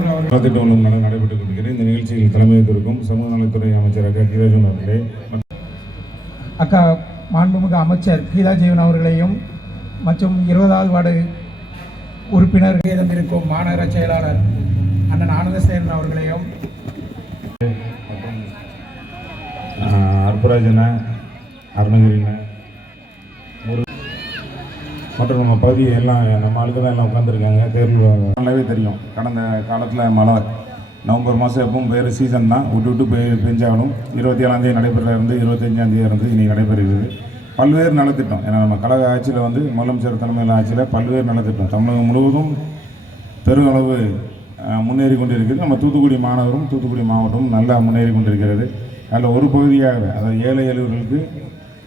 குமார் அவர்கள் ஒன்றும் நடைபெற்றுக் கொண்டிருக்கிறேன். இந்த நிகழ்ச்சியில் தலைமையேற்றிருக்கும் சமூக நலத்துறை அமைச்சர் அக்கா கீதாஜீவன் அவர்களே, அக்கா மாண்புமிகு அமைச்சர் கீதாஜீவன் அவர்களையும் மற்றும் 20வது வார்டு உறுப்பினர் இருக்கும் மாநகர செயலாளர் அண்ணன் ஆனந்தசேகரன் அவர்களையும் அற்பராஜன அருணகிரின மற்றும் நம்ம பகுதி எல்லாம் நம்ம ஆளுக்கு தான் எல்லாம் உட்காந்துருக்காங்க. தேர்தல் நல்லாவே தெரியும். கடந்த காலத்தில் மழை நவம்பர் மாதம் எப்பவும் வேறு சீசன் தான் விட்டு விட்டு பெஞ்சாலும் 27ஆம் தேதி நடைபெறிலிருந்து 25ஆம் தேதி இருந்து இன்றைக்கி நடைபெறுகிறது. பல்வேறு நலத்திட்டம், ஏன்னா நம்ம கழக ஆட்சியில் வந்து முதலமைச்சர் தலைமையில் ஆட்சியில் பல்வேறு நலத்திட்டம் தமிழகம் முழுவதும் பெருமளவு முன்னேறி கொண்டிருக்கிறது. நம்ம தூத்துக்குடி மாநகரும் தூத்துக்குடி மாவட்டமும் நல்லா முன்னேறி கொண்டிருக்கிறது. அதில் ஒரு பகுதியாக, அதாவது ஏழை எளியவர்களுக்கு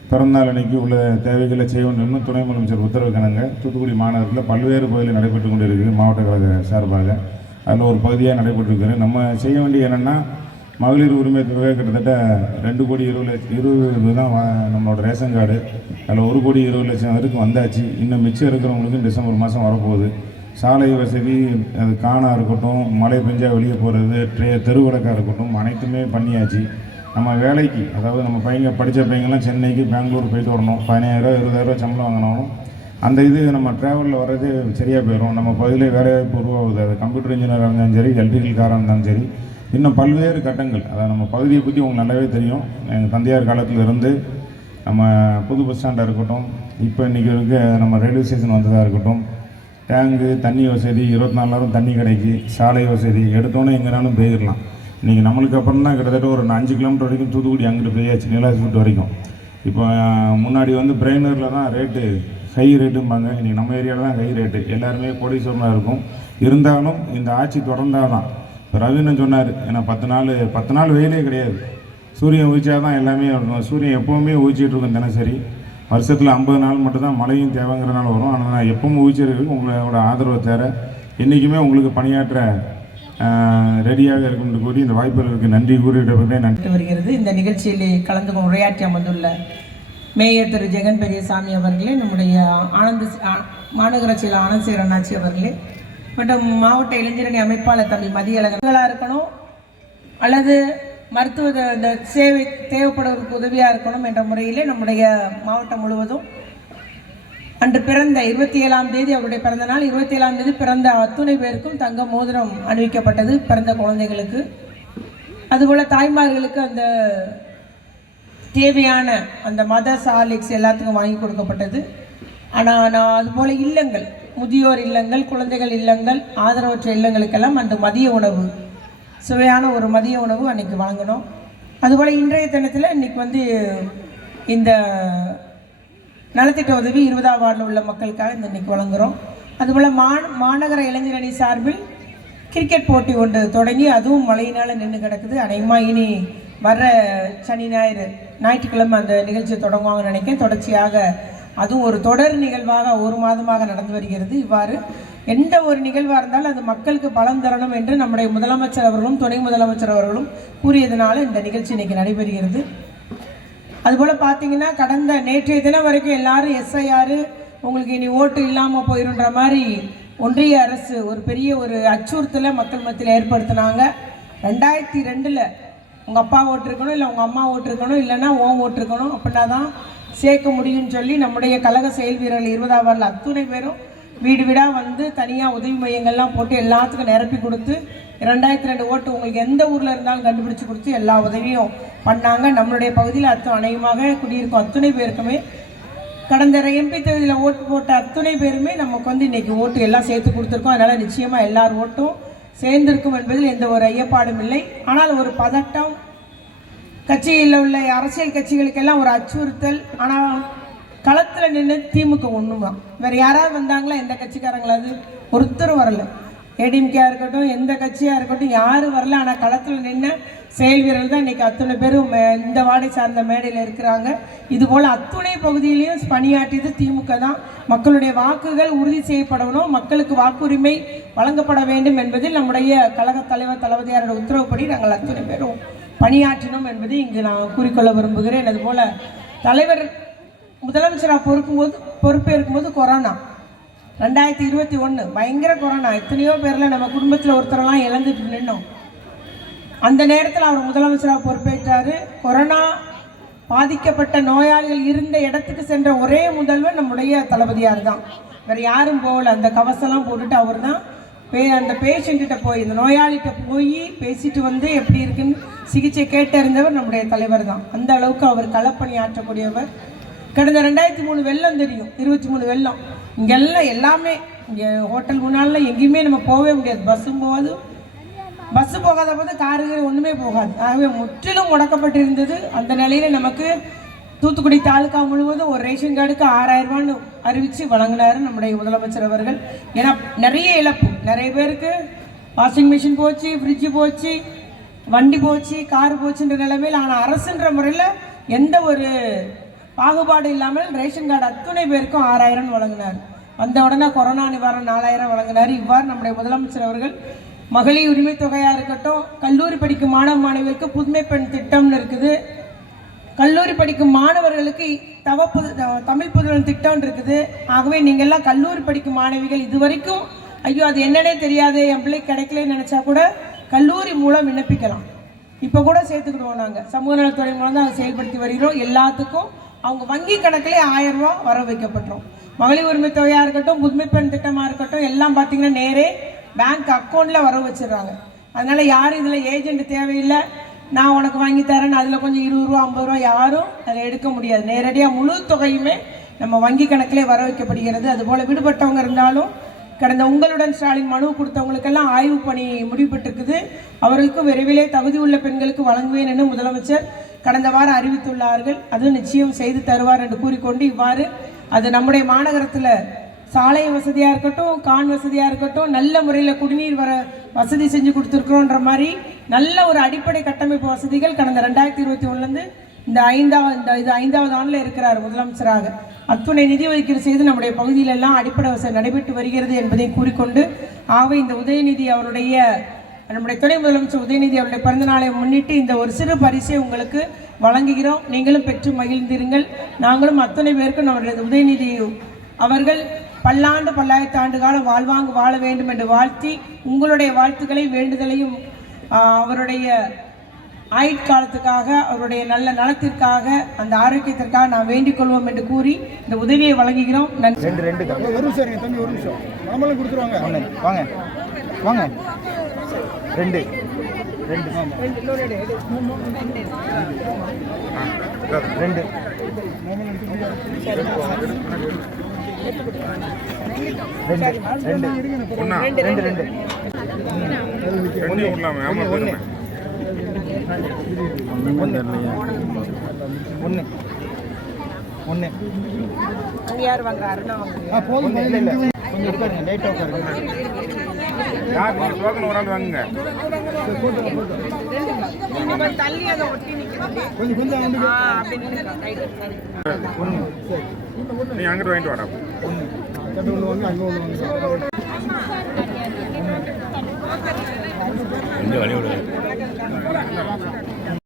பிறந்தநாள் அன்னைக்கு உள்ள தேவைகளை செய்ய வேண்டும் துணை முதலமைச்சர் உத்தரவு கணங்க தூத்துக்குடி மாநகரத்தில் பல்வேறு பகுதியில் நடைபெற்று கொண்டிருக்கிறது. மாவட்ட கழக சார்பாக அதில் ஒரு பகுதியாக நடைபெற்றிருக்கிறது. நம்ம செய்ய வேண்டிய என்னென்னா, மகளிர் உரிமை தொகை கிட்டத்தட்ட 2,20,20 தான் நம்மளோட ரேஷன் கார்டு. அதில் 1,20,00,000 வரைக்கும் வந்தாச்சு. இன்னும் மிச்சம் இருக்கிறவங்களுக்கு டிசம்பர் மாதம் வரப்போகுது. சாலை வசதி, அது காணா இருக்கட்டும், மழை பெஞ்சா வெளியே போகிறது, தெருவிளக்காக இருக்கட்டும், அனைத்துமே பண்ணியாச்சு. நம்ம வேலைக்கு, அதாவது நம்ம பையங்க படித்த பையங்கள்லாம் சென்னைக்கு பெங்களூர் போயிட்டு வரணும், 15,000 20,000 சம்பளம் வாங்கினாலும் அந்த இது நம்ம ட்ராவலில் வர்றது சரியாக போயிடும். நம்ம பகுதியில் வேலைவாய்ப்பு உருவாகுது. அது கம்ப்யூட்டர் இன்ஜினியராக இருந்தாலும் சரி, எலக்ட்ரிக்கல் காராக இருந்தாலும் சரி, இன்னும் பல்வேறு கட்டங்கள். அதாவது நம்ம பகுதியை பற்றி உங்களுக்கு நல்லாவே தெரியும். எங்கள் தந்தையார் காலத்தில் இருந்து நம்ம புது பஸ் ஸ்டாண்டாக இருக்கட்டும், இப்போ இன்றைக்கி இருக்க நம்ம ரயில்வே ஸ்டேஷன் வந்ததாக இருக்கட்டும், டேங்கு, தண்ணி வசதி, 24 நேரம் தண்ணி கிடைக்கி, சாலை வசதி, எடுத்தோன்னே எங்கேனாலும் போயிடலாம். இன்றைக்கி நம்மளுக்கு அப்புறம் தான் கிட்டத்தட்ட ஒரு 5 கிலோமீட்டர் வரைக்கும் தூத்துக்குடி அங்கிட்டு போயாச்சு, நீலாஸ்பீட் வரைக்கும். இப்போ முன்னாடி வந்து பிரெயினரில் தான் ரேட்டு ஹை ரேட்டும்பாங்க. இன்றைக்கி நம்ம ஏரியாவில் தான் ஹை ரேட்டு. எல்லாருமே கோடீஸ்வரனாக இருக்கும். இருந்தாலும் இந்த ஆட்சி தொடர்ந்தால் தான். இப்போ ரவீந்திரன் சொன்னார், ஏன்னா 10 நாள் வெயிலே கிடையாது. சூரியன் உதிச்சா தான் எல்லாமே இருக்கும். சூரியன் எப்போவுமே உதிச்சிட்ருக்கும் தினசரி. வருஷத்தில் 50 நாள் மட்டும்தான் மழையும் தேவைங்கிறனால வரும். ஆனால் நான் எப்பவும் உதிச்சிருக்கு. உங்களோட ஆதரவை தேர என்றைக்குமே உங்களுக்கு பணியாற்ற ரெடியாக இருக்கும் கூறி இந்த வாய்ப்புகளுக்கு நன்றி கூறிவிட்டே நன்றி வருகிறது. இந்த நிகழ்ச்சியில் கலந்து உரையாற்றி அமர்ந்துள்ள மேயர் திரு ஜெகன் பெரியசாமி அவர்களே, நம்முடைய மாநகராட்சியில் ஆனந்தசேகர் அண்ணாச்சி அவர்களே, மற்றும் மாவட்ட இளைஞரணி அமைப்பாளர் தம்பி மதியழகர்களாக இருக்கணும் அல்லது மருத்துவ இந்த சேவை தேவைப்படுவதற்கு உதவியாக இருக்கணும் என்ற முறையிலே நம்முடைய மாவட்டம் முழுவதும் அன்று பிறந்த 27ஆம் தேதி அவருடைய பிறந்த நாள், 27ஆம் தேதி பிறந்த அத்துணை பேருக்கும் தங்க மோதிரம் அணிவிக்கப்பட்டது பிறந்த குழந்தைகளுக்கு. அதுபோல் தாய்மார்களுக்கு அந்த தேவையான அந்த மதர் ஹார்லிக்ஸ் எல்லாத்துக்கும் வாங்கி கொடுக்கப்பட்டது. ஆனால் நான் அதுபோல் இல்லங்கள், முதியோர் இல்லங்கள், குழந்தைகள் இல்லங்கள், ஆதரவற்ற இல்லங்களுக்கெல்லாம் அந்த மதிய உணவு, சுவையான ஒரு மதிய உணவு அன்றைக்கி வழங்கணும். அதுபோல் இன்றைய தினத்தில் இன்றைக்கி வந்து இந்த நலத்திட்ட உதவி 20ஆம் வார்டில் உள்ள மக்களுக்காக இந்த இன்றைக்கி வழங்குகிறோம். அதுபோல் மாநகர இளைஞரணி சார்பில் கிரிக்கெட் போட்டி ஒன்று தொடங்கி அதுவும் மழையினால் நின்று கிடக்குது. அநேகமாக இனி வர்ற சனி ஞாயிற்றுக்கிழமை அந்த நிகழ்ச்சியை தொடங்குவாங்கன்னு நினைக்கிறேன். தொடர்ச்சியாக அதுவும் ஒரு தொடர் நிகழ்வாக 1 மாதமாக நடந்து வருகிறது. இவ்வாறு எந்த ஒரு நிகழ்வாக இருந்தாலும் அது மக்களுக்கு பலன் தரணும் என்று நம்முடைய முதலமைச்சர் அவர்களும் துணை முதலமைச்சர் அவர்களும் கூறியதுனால இந்த நிகழ்ச்சி இன்றைக்கி நடைபெறுகிறது. அதுபோல் பார்த்தீங்கன்னா, கடந்த நேற்றைய தினம் வரைக்கும் எல்லாரும் SIR உங்களுக்கு இனி ஓட்டு இல்லாமல் போயிடுன்ற மாதிரி ஒன்றிய அரசு ஒரு பெரிய ஒரு அச்சுறுத்தலை மக்கள் மத்தியில் ஏற்படுத்தினாங்க. 2002 உங்கள் அப்பா ஓட்டு இருக்கணும், இல்லை உங்கள் அம்மா ஓட்டு இருக்கணும், இல்லைன்னா ஓட்டு இருக்கணும், அப்படின்னா தான் சேர்க்க முடியும்னு சொல்லி நம்முடைய கழக செயல் வீரர்கள் 20ஆம் வார்டில் அத்துணை பேரும் வீடு வீடாக வந்து தனியாக உதவி மையங்கள்லாம் போட்டு எல்லாத்துக்கும் நிரப்பி கொடுத்து 2002 ஓட்டு உங்களுக்கு எந்த ஊரில் இருந்தாலும் கண்டுபிடிச்சி கொடுத்து எல்லா உதவியும் பண்ணாங்க. நம்மளுடைய பகுதியில் அநேகமாக குடியிருக்கும் அத்துணை பேருக்குமே கடந்த MP தேர்தலில் ஓட்டு போட்ட அத்துணை பேருமே நமக்கு வந்து இன்றைக்கி ஓட்டு எல்லாம் சேர்த்து கொடுத்துருக்கோம். அதனால் நிச்சயமாக எல்லார் ஓட்டும் சேர்ந்திருக்கும் என்பதில் எந்த ஒரு ஐயப்பாடும் இல்லை. ஆனால் ஒரு பதட்டம், கட்சியில் உள்ள அரசியல் கட்சிகளுக்கெல்லாம் ஒரு அச்சுறுத்தல். ஆனால் களத்தில் நின்று திமுக ஒன்றுதான், வேறு யாராவது வந்தாங்களா? எந்த கட்சிக்காரங்களாவது ஒருத்தரும் வரல. ADMKயாக இருக்கட்டும், எந்த கட்சியாக இருக்கட்டும், யாரும் வரல. ஆனால் களத்தில் நின்று செயல் வீரர்கள் தான் இன்றைக்கி அத்துணை பேரும் இந்த வார்டை சார்ந்த மேடையில் இருக்கிறாங்க. இதுபோல் அத்துணை பகுதியிலையும் பணியாற்றியது திமுக தான். மக்களுடைய வாக்குகள் உறுதி செய்யப்படணும், மக்களுக்கு வாக்குரிமை வழங்கப்பட வேண்டும் என்பதில் நம்முடைய கழக தலைவர் தளபதியாரோட உத்தரவுப்படி நாங்கள் அத்துணை பேரும் பணியாற்றினோம் என்பதை இங்கு நான் கூறிக்கொள்ள விரும்புகிறேன். அதுபோல் தலைவர் முதலமைச்சராக பொறுப்பேற்கும்போது கொரோனா 2021 பயங்கர கொரோனா, எத்தனையோ பேரில் நம்ம குடும்பத்தில் ஒருத்தரெல்லாம் இழந்துட்டு நின்னோம். அந்த நேரத்தில் அவர் முதலமைச்சராக பொறுப்பேற்றார். கொரோனா பாதிக்கப்பட்ட நோயாளிகள் இருந்த இடத்துக்கு சென்ற ஒரே முதல்வர் நம்முடைய தளபதியார் தான். வேறு யாரும் போகல. அந்த கவசம்லாம் போட்டுட்டு அவர் தான் அந்த பேஷண்ட்டிட்ட போய், இந்த நோயாளிகிட்ட போய் பேசிட்டு வந்து எப்படி இருக்குன்னு சிகிச்சை கேட்டறிந்தவர் நம்முடைய தலைவர் தான். அந்த அளவுக்கு அவர் களப்பணி ஆற்றக்கூடியவர். கடந்த 2003 வெள்ளம் தெரியும், 23 வெள்ளம். இங்கெல்லாம் எல்லாமே, இங்கே ஹோட்டல் முன்னாலாம் எங்கேயுமே நம்ம போகவே முடியாது. பஸ்ஸும் போகாது, பஸ்ஸு போகாத போது காருகள் ஒன்றுமே போகாது. ஆகவே முற்றிலும் முடக்கப்பட்டிருந்தது. அந்த நிலையில் நமக்கு தூத்துக்குடி தாலுக்கா முழுவதும் ஒரு ரேஷன் கார்டுக்கு 6000 ரூபான்னு அறிவித்து வழங்கினார் நம்முடைய முதலமைச்சர் அவர்கள். ஏன்னா நிறைய இழப்பு, நிறைய பேருக்கு வாஷிங் மிஷின் போச்சு, ஃப்ரிட்ஜு போச்சு, வண்டி போச்சு, கார் போச்சுன்ற நிலைமையில். ஆனால் அரசுன்ற முறையில் எந்த ஒரு பாகுபாடு இல்லாமல் ரேஷன் கார்டு அத்துணை பேருக்கும் 6000 வழங்கினார். வந்த உடனே கொரோனா நிவாரணம் 4000 வழங்கினார். இவ்வாறு நம்முடைய முதலமைச்சர் அவர்கள் மகளிர் உரிமை தொகையாக இருக்கட்டும், கல்லூரி படிக்கும் மாணவ மாணவிகளுக்கு புதுமை பெண் திட்டம்னு இருக்குது, கல்லூரி படிக்கும் மாணவர்களுக்கு தமிழ் புதுவன் திட்டம் இருக்குது. ஆகவே நீங்கள்லாம் கல்லூரி படிக்கும் மாணவிகள் இதுவரைக்கும் ஐயோ அது என்னன்னே தெரியாது, என் பிள்ளை கிடைக்கலன்னு நினச்சா கூட கல்லூரி மூலம் விண்ணப்பிக்கலாம். இப்போ கூட சேர்த்துக்கிடுவோம். நாங்கள் சமூக நலத்துறை மூலம் தான் அதை செயல்படுத்தி வருகிறோம். எல்லாத்துக்கும் அவங்க வங்கி கணக்கிலே 1000 ரூபா வர வைக்கப்பட்டோம். மகளிர் உரிமை தொகையாக இருக்கட்டும், புதுமை பெண் திட்டமாக இருக்கட்டும், எல்லாம் பார்த்தீங்கன்னா நேரே பேங்க் அக்கௌண்ட்டில் வர வச்சிடுறாங்க. அதனால் யாரும் இதில் ஏஜெண்ட் தேவையில்லை, நான் உனக்கு வாங்கி தரேன்னு அதில் கொஞ்சம் 20 ரூபா 50 ரூபா யாரும் அதில் எடுக்க முடியாது. நேரடியாக முழு தொகையுமே நம்ம வங்கி கணக்கிலே வர வைக்கப்படுகிறது. அதுபோல் விடுபட்டவங்க இருந்தாலும் கடந்த உங்களுடன் ஸ்டாலின் மனு கொடுத்தவங்களுக்கெல்லாம் ஆய்வு பணி முடிவுபட்டிருக்குது. அவர்களுக்கு விரைவிலே தகுதி உள்ள பெண்களுக்கு வழங்குவேன் என்று முதலமைச்சர் கடந்த வாரம் அறிவித்துள்ளார்கள். அதுவும் நிச்சயம் செய்து தருவார் என்று கூறிக்கொண்டு, இவ்வாறு அது நம்முடைய மாநகரத்தில் சாலை வசதியாக இருக்கட்டும், கான் வசதியாக இருக்கட்டும், நல்ல முறையில் குடிநீர் வசதி செஞ்சு கொடுத்துருக்குறோன்ற மாதிரி நல்ல ஒரு அடிப்படை கட்டமைப்பு வசதிகள் கடந்த 2021 இந்த 5வது ஆண்டில் இருக்கிறார் முதலமைச்சராக. அத்துணை நிதி ஒதுக்கீடு செய்து நம்முடைய பகுதியிலெல்லாம் அடிப்படை வசதி நடைபெற்று வருகிறது என்பதை கூறிக்கொண்டு, ஆகவே இந்த உதயநிதி அவருடைய, நம்முடைய துணை முதலமைச்சர் உதயநிதி அவருடைய பிறந்தநாளை முன்னிட்டு இந்த ஒரு சிறு பரிசை உங்களுக்கு வழங்குகிறோம். நீங்களும் பெற்று மகிழ்ந்திருங்கள். நாங்களும் அத்தனை பேருக்கும் நம்முடைய உதயநிதி அவர்கள் பல்லாண்டு பல்லாயிரத்து ஆண்டு காலம் வாழ்வாங்கு வாழ வேண்டும் என்று வாழ்த்தி, உங்களுடைய வாழ்த்துக்களை வேண்டுதலையும் அவருடைய ஆயுட்காலத்துக்காக, அவருடைய நல்ல நலத்திற்காக, அந்த ஆரோக்கியத்திற்காக நாம் வேண்டிக் கொள்வோம் என்று கூறி இந்த உதவியை வழங்குகிறோம். நன்றி. ஒரு நிமிஷம் மாமலம் கொடுத்துருவாங்க. வாங்க வாங்க. 2 யார் வாங்குறாருன்னா கொஞ்சம் உட்காருங்க, லைட்டாக உட்காருங்க. ஒரு ஆள் வாங்குங்க. தள்ளி அதை ஒட்டி நிற்கிறது. கொஞ்சம் நீ அங்கிட்டு வாங்கிட்டு வாடா. ஒன்று வாங்க, அங்கே ஒன்று வாங்க. இங்கே வழி விடுவேன்.